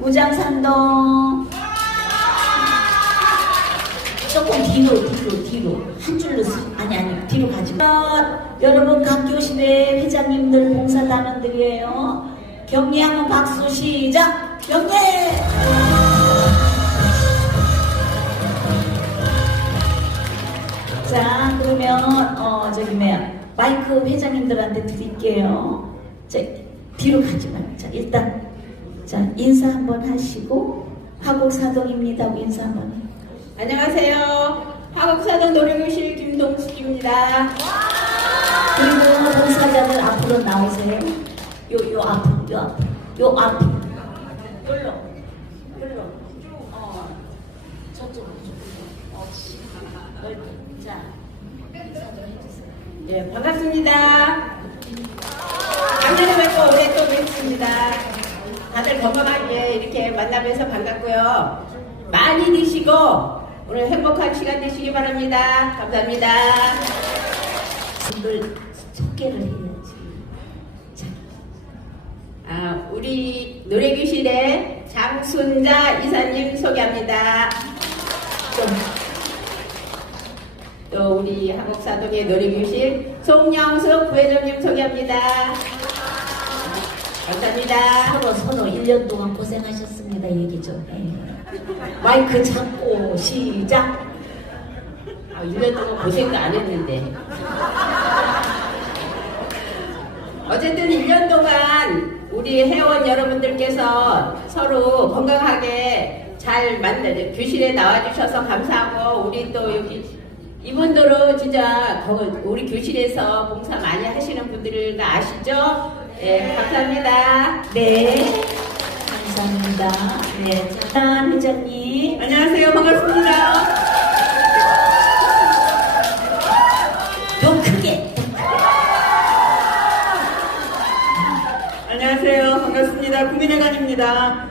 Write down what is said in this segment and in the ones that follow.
우장산동. 조금 뒤로, 뒤로, 뒤로. 한 줄로, 쓰- 아니, 아니, 뒤로 가지 마. 여러분, 각 교실의 회장님들, 봉사단원들이에요. 격려하면 박수 시작! 격려! 자, 그러면, 어, 저기, 뭐야, 마이크 회장님들한테 드릴게요. 자, 뒤로 가지 말고. 자, 일단, 자, 인사 한번 하시고, 화곡사동입니다. 인사 한번 해요. 안녕하세요. 화곡사동 노래교실 김동숙입니다. 그리고 봉사자들 앞으로 나오세요. 요, 요 앞으로, 요 앞으로, 요앞으로. 여기로, 여기로. 어, 저쪽으로. 어, 씨. 여기. 자, 인사 좀 해주세요. 네, 반갑습니다. 작년에 뵙고 올해 또 뵙습니다. 다들 건강하게 이렇게 만나면서 반갑고요. 많이 드시고 오늘 행복한 시간 되시기 바랍니다. 감사합니다. 분들 소개를 해야지. 자, 아, 우리 노래교실의 장순자 이사님 소개합니다. 좀, 또 우리 한국사동의 노래교실 송영숙 부회장님 소개합니다. 감사합니다. 서로 서로 1년 동안 고생하셨습니다. 얘기 좀 해. 마이크 잡고 시작. 아, 1년 동안 고생도 안 했는데. 어쨌든 1년 동안 우리 회원 여러분들께서 서로 건강하게 잘 만나, 교실에 나와주셔서 감사하고, 우리 또 여기 이분들은 진짜 거- 우리 교실에서 봉사 많이 하시는 분들을 아시죠? 네, 감사합니다. 네. 감사합니다. 네. 자, 회장님. 안녕하세요. 반갑습니다. 더 크게. 안녕하세요. 반갑습니다. 국민회관입니다.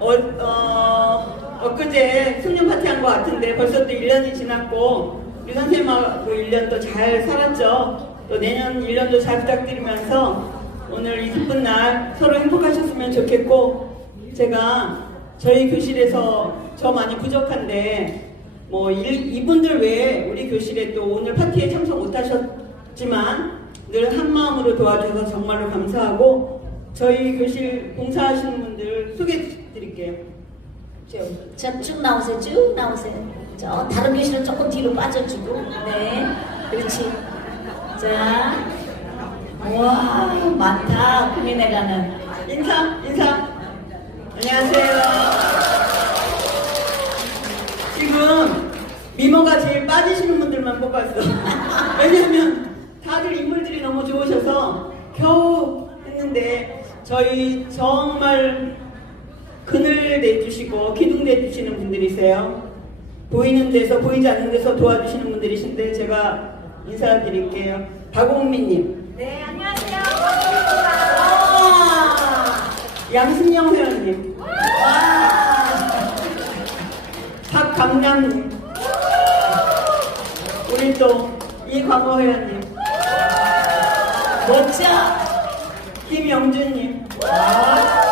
어, 어, 엊그제 숙련 파티 한 것 같은데 벌써 또 1년이 지났고 우리 선생님하고 1년 또 잘 살았죠. 또 내년 1년도 잘 부탁드리면서 오늘 이 기쁜 날 서로 행복하셨으면 좋겠고 제가 저희 교실에서 저 많이 부족한데 뭐 일- 이분들 외에 우리 교실에 또 오늘 파티에 참석 못하셨지만 늘 한마음으로 도와줘서 정말로 감사하고 저희 교실 봉사하시는 분들 소개해 드릴게요. 자, 쭉 나오세요. 쭉 나오세요. 저 다른 교실은 조금 뒤로 빠져주고. 네. 그렇지. 자. 와, 많다. 국민회 가는. 인사, 인사. 안녕하세요. 지금 미모가 제일 빠지시는 분들만 뽑았어. 왜냐면 다들 인물들이 너무 좋으셔서 겨우 했는데 저희 정말 그늘 내주시고 기둥 내주시는 분들이세요. 보이는 데서 보이지 않는 데서 도와주시는 분들이신데 제가 인사드릴게요. 박옥민님. 네, 안녕하세요. 양순영 회원님. 박강량님. 우리 또 이광호 회원님. 멋져. 김영준님. 김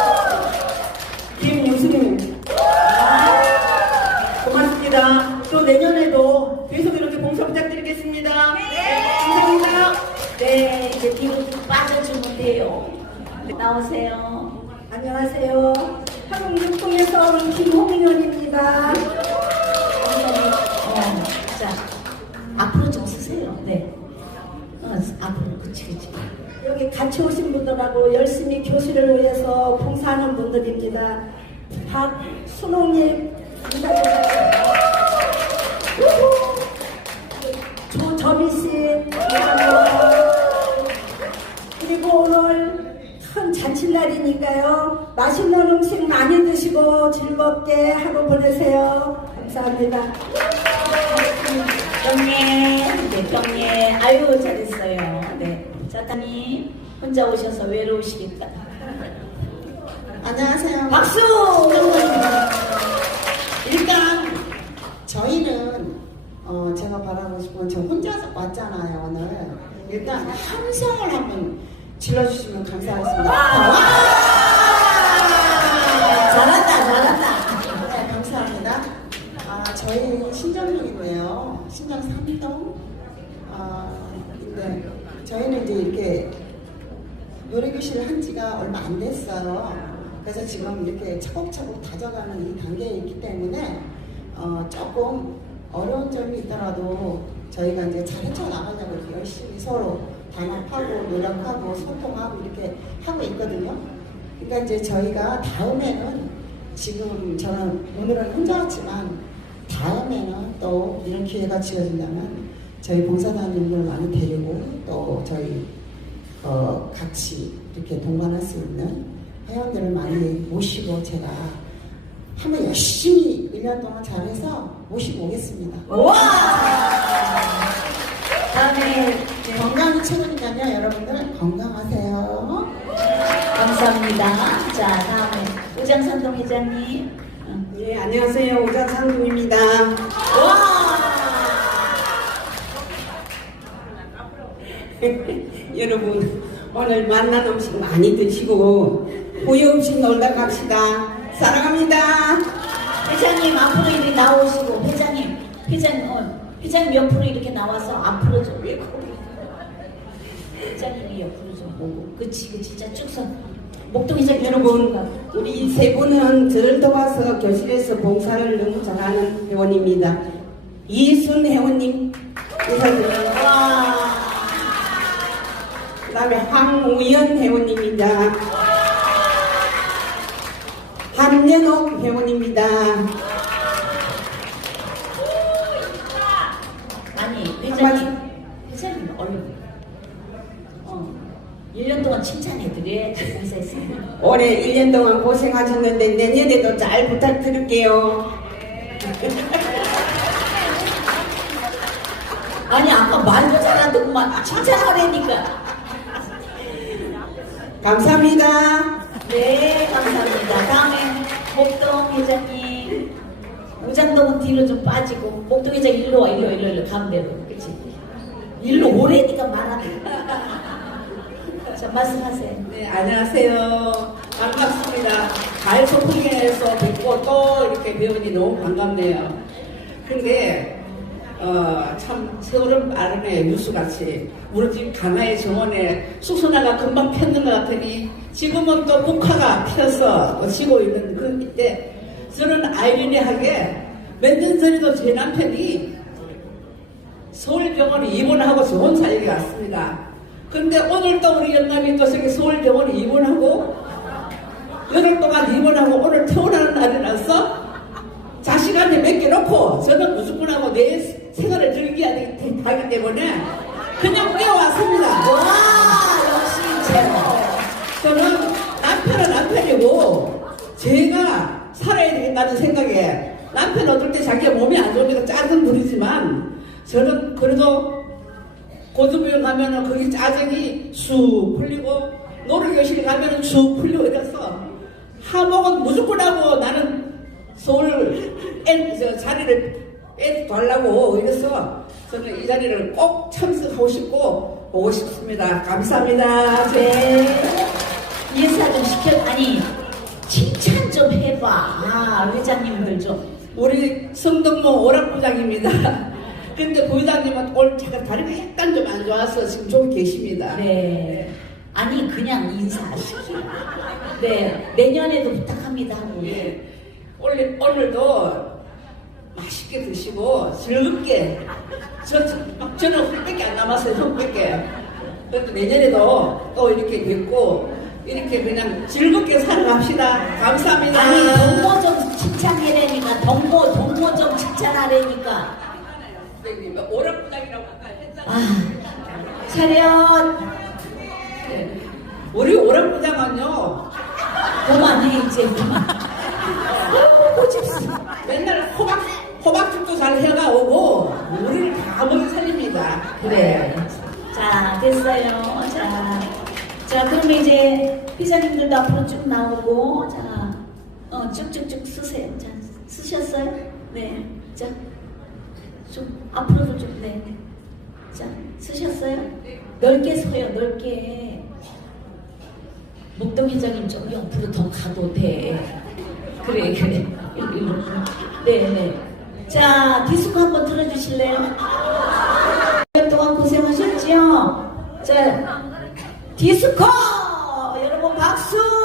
빠져주면 돼요. 나오세요. 안녕하세요. 한국육통에서 온 김홍인원입니다. 어, 자, 앞으로 좀 쓰세요. 네. 어, 앞으로, 그치, 그치. 여기 같이 오신 분들하고 열심히 교실을 위해서 봉사하는 분들입니다. 박순홍님 감사드립니다. 조점희 씨 오늘 큰 잔칫날이니까요. 맛있는 음식 많이 드시고 즐겁게 하루 보내세요. 감사합니다. 경례, 네, 경례. 아유, 잘했어요. 네. 자타님, 혼자 오셔서 외로우시겠다. 안녕하세요. 박수! 일단 저희는 어, 제가 바라고 싶은 건저 혼자 왔잖아요 오늘. 일단 함성을 한번 질러주시면 감사하겠습니다. 잘한다, 잘한다. 네, 감사합니다. 아, 저희 신장동이고요. 신장 3동. 아, 네. 저희는 이제 이렇게 노래교실을 한 지가 얼마 안 됐어요. 그래서 지금 이렇게 차곡차곡 다져가는 이 단계에 있기 때문에 어, 조금 어려운 점이 있더라도 저희가 이제 잘 헤쳐나가려고 이렇게 열심히 서로 단합하고 노력하고 소통하고 이렇게 하고 있거든요. 그러니까 이제 저희가 다음에는 지금 저는 오늘은 혼자 왔지만 다음에는 또 이런 기회가 지어진다면 저희 봉사단님들 많이 데리고 또 저희 어, 같이 이렇게 동반할 수 있는 회원들을 많이 모시고 제가 한번 열심히 1년 동안 잘해서 모시고 오겠습니다. 와! 다음에 네, 건강이 최고니까요, 여러분들 건강하세요. 감사합니다. 자, 다음에 우장산동 회장님. 응. 예, 안녕하세요. 오장상동입니다. 와! 여러분, 오늘 만난 음식 많이 드시고, 후회 없이 놀다 갑시다. 사랑합니다. 회장님 앞으로 이렇게 나오시고 회장님 회장님 어, 회장님 옆으로 이렇게 나와서 앞으로 좀 회장님이 옆으로 좀 보고 그치 그치 자쭉서 목동 회장 여러분, 우리 세 분은 저를 도와서 교실에서 봉사를 너무 잘하는 회원입니다. 이순 회원님, 인사드립니다. 와그 다음에 황우연 회원님입니다. 한연옥 회원입니다. 아니 회장님 회장님 얼른 어 1년 동안 칭찬해드려야지 회사에서 올해 1년 동안 고생하셨는데 내년에도 잘 부탁드릴게요. 아니 아까 말도 잘하더구만 칭찬하라니까 감사합니다. 네, 감사합니다. 다음에 목동 회장님. 우장동은 뒤로 좀 빠지고, 목동 회장 일로 와, 일로, 일로, 일로, 가운데로. 그치? 일로 오래니까 말하네. 자, 말씀하세요. 네, 안녕하세요. 반갑습니다. 잘 소통해서 뵙고 또 이렇게 배우니 너무 반갑네요. 근데, 어, 참, 세월은 빠르네, 뉴스같이. 우리 집 가나의 정원에 쑥소나가 금방 폈는 것 같으니 지금은 또 국화가 피어서 또 지고 있는 그런 때 저는 아이러니하게 몇 년 전에도 제 남편이 서울병원에 입원하고 좋은 사역에 왔습니다. 근데 오늘 또 우리 영남이 또 저기 서울병원에 입원하고 열흘 동안 입원하고 오늘 퇴원하는 날이라서 자식한테 맡겨놓고 저는 무조건 하고 내 생활을 즐겨야 되기 하기 때문에 그냥 뛰어왔습니다. 와, 역시 최고. 저는 남편은 남편이고 제가 살아야 되겠다는 생각에 남편 어떨 때 자기가 몸이 안 좋으니까 짜증 부리지만 저는 그래도 고등부에 가면은 거기 짜증이 쑥 풀리고 노래교실 가면은 쑥 풀리고 이래서 하복은 무조건 하고 나는 서울 엔, 저 자리를 빼달라고 이래서 저는 이 자리를 꼭 참석하고 싶고 보고 싶습니다. 감사합니다. 네. 인사 좀 시켜, 아니, 칭찬 좀 해봐. 아, 회장님들 좀. 우리 성동모 오락부장입니다. 근데 부장님은 오늘 제가 다리가 약간 좀 안 좋아서 지금 저기 계십니다. 네. 아니, 그냥 인사하시기. 네. 내년에도 부탁합니다. 예. 오늘, 오늘도 맛있게 드시고 즐겁게 저, 저, 저는 흙밖에 안 남았어요 흙밖에 그래도 내년에도 또 이렇게 뵙고 이렇게 그냥 즐겁게 살아갑시다 감사합니다 아니, 동모 좀 칭찬해라니까. 동모, 동모 좀 칭찬하라니까. 선생님 오락부장이라고 아까 했잖아요 아, 차렷. 네. 우리 오락부장은요 그만해, 이제 그만. 보고 싶어. 맨날 호박, 호박죽도 잘 해가 오고, 우리를 다 먹여 살립니다. 그래. 자, 됐어요. 자, 자, 그러면 이제 피자님들도 앞으로 쭉 나오고, 자, 어, 쭉쭉쭉 쓰세요. 자, 쓰셨어요? 네. 자, 좀 앞으로도 좀 네. 자 쓰셨어요? 넓게 서요 넓게. 목동 회장님 좀 옆으로 더 가도 돼. 그래 그래. 네네. 자 디스코 한번 들어주실래요? 몇 동안 고생하셨지요? 자 디스코 여러분 박수.